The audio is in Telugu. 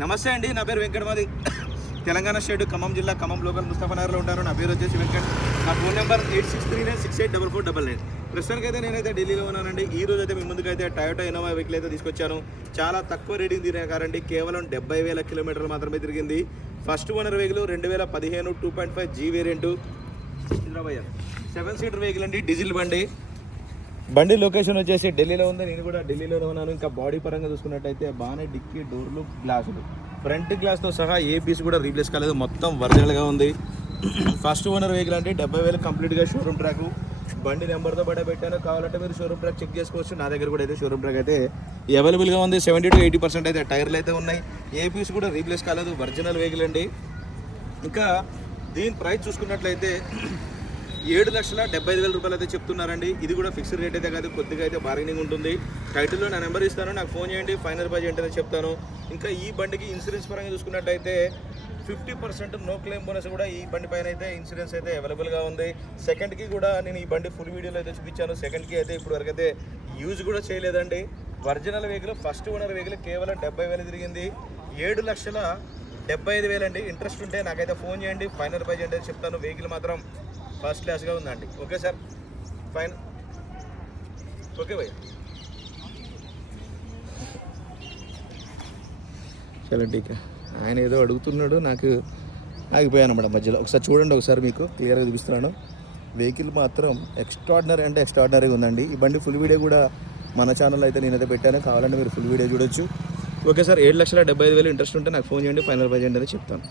నమస్తే అండి, నా పేరు వెంకట్. మాది తెలంగాణ స్టేట్ ఖమ్మం జిల్లా ఖమ్మం లోకల్ ముస్తఫానగర్లో ఉంటాను. నా పేరు వచ్చేసి వెంకట్. నా ఫోన్ నెంబర్ 8639684499. ప్రస్తుతానికి అయితే నేనైతే ఢిల్లీలో ఉన్నానండి. ఈ రోజు అయితే మీ ముందుకైతే టయోటా ఇన్నోవా వెహికల్ అయితే తీసుకొచ్చాను. చాలా తక్కువ రేటింగ్ తిరిగిన కారండి, కేవలం 70,000 కిలోమీటర్లు మాత్రమే తిరిగింది. First owner vehicle 2015 2.5 G variant 7 seater vehicle అండి, డీజిల్ బండి లొకేషన్ వచ్చేసి ఢిల్లీలో ఉంది. నేను కూడా ఢిల్లీలోనే ఉన్నాను. ఇంకా బాడీ పరంగా చూసుకున్నట్టయితే బాగానే డిక్కీ, డోర్లు, గ్లాసులు, ఫ్రంట్ గ్లాస్తో సహా ఏ పీస్ కూడా రీప్లేస్ కాలేదు, మొత్తం ఒరిజినల్గా ఉంది. ఫస్ట్ ఓనర్ వెహికల్ అంటే 70,000 కంప్లీట్గా షోరూమ్ ట్రాక్. బండి నెంబర్తో పడే పెట్టాను, కావాలంటే మీరు షోరూమ్ ట్రాక్ చెక్ చేసుకోవచ్చు. నా దగ్గర కూడా అయితే షోరూమ్ ట్రాక్ అయితే అవైలబుల్గా ఉంది. 70 to 80% అయితే టైర్లు అయితే ఉన్నాయి, ఏ పీస్ కూడా రీప్లేస్ కాలేదు, ఒరిజినల్ వెహికల్ అండి. ఇంకా దీని ప్రైస్ చూసుకున్నట్లయితే 7,75,000 రూపాయలు అయితే చెప్తున్నారండి. ఇది కూడా ఫిక్స్డ్ రేట్ అయితే కాదు, కొద్దిగా అయితే బార్గెనింగ్ ఉంటుంది. టైటిల్లో నా నెంబర్ ఇస్తాను, నాకు ఫోన్ చేయండి, ఫైనల్ ప్రైస్ ఏంటనే చెప్తాను. ఇంకా ఈ బండికి ఇన్సూరెన్స్ పరంగా చూసుకున్నట్టయితే 50% నో క్లెయిమ్ బోనస్ కూడా ఈ బండి పైన అయితే ఇన్సూరెన్స్ అయితే అవైలబుల్గా ఉంది. సెకండ్కి కూడా నేను ఈ బండి ఫుల్ వీడియోలో అయితే చూపించాను. సెకండ్కి అయితే ఇప్పుడు వరకు అయితే యూజ్ కూడా చేయలేదండి. Original vehicle, first owner vehicle కేవలం 70,000 తిరిగింది. 7,75,000 అండి. ఇంట్రెస్ట్ ఉంటే నాకైతే ఫోన్ చేయండి, ఫైనల్ ప్రైస్ ఏంటని చెప్తాను. వెహికల్ మాత్రం ఫస్ట్ క్లాస్గా ఉందండి. ఓకే సార్, ఫైన్, ఓకే భయ్య. చలో టీకా. ఆయన ఏదో అడుగుతున్నాడు, నాకు ఆగిపోయాను అన్నమాట మధ్యలో. ఒకసారి చూడండి, ఒకసారి మీకు క్లియర్గా చూపిస్తున్నాను. వెహికల్ మాత్రం ఎక్స్ట్రాడినరీ అంటే ఎక్స్ట్రాడినరీగా ఉందండి. ఈ బండి ఫుల్ వీడియో కూడా మన ఛానల్లో అయితే నేనైతే పెట్టాను, కావాలంటే మీరు ఫుల్ వీడియో చూడొచ్చు. ఓకే సార్, 7,75,000 ఇంట్రెస్ట్ ఉంటే నాకు ఫోన్ చేయండి, ఫైనల్ ప్రైస్ ఏంటని చెప్తాను.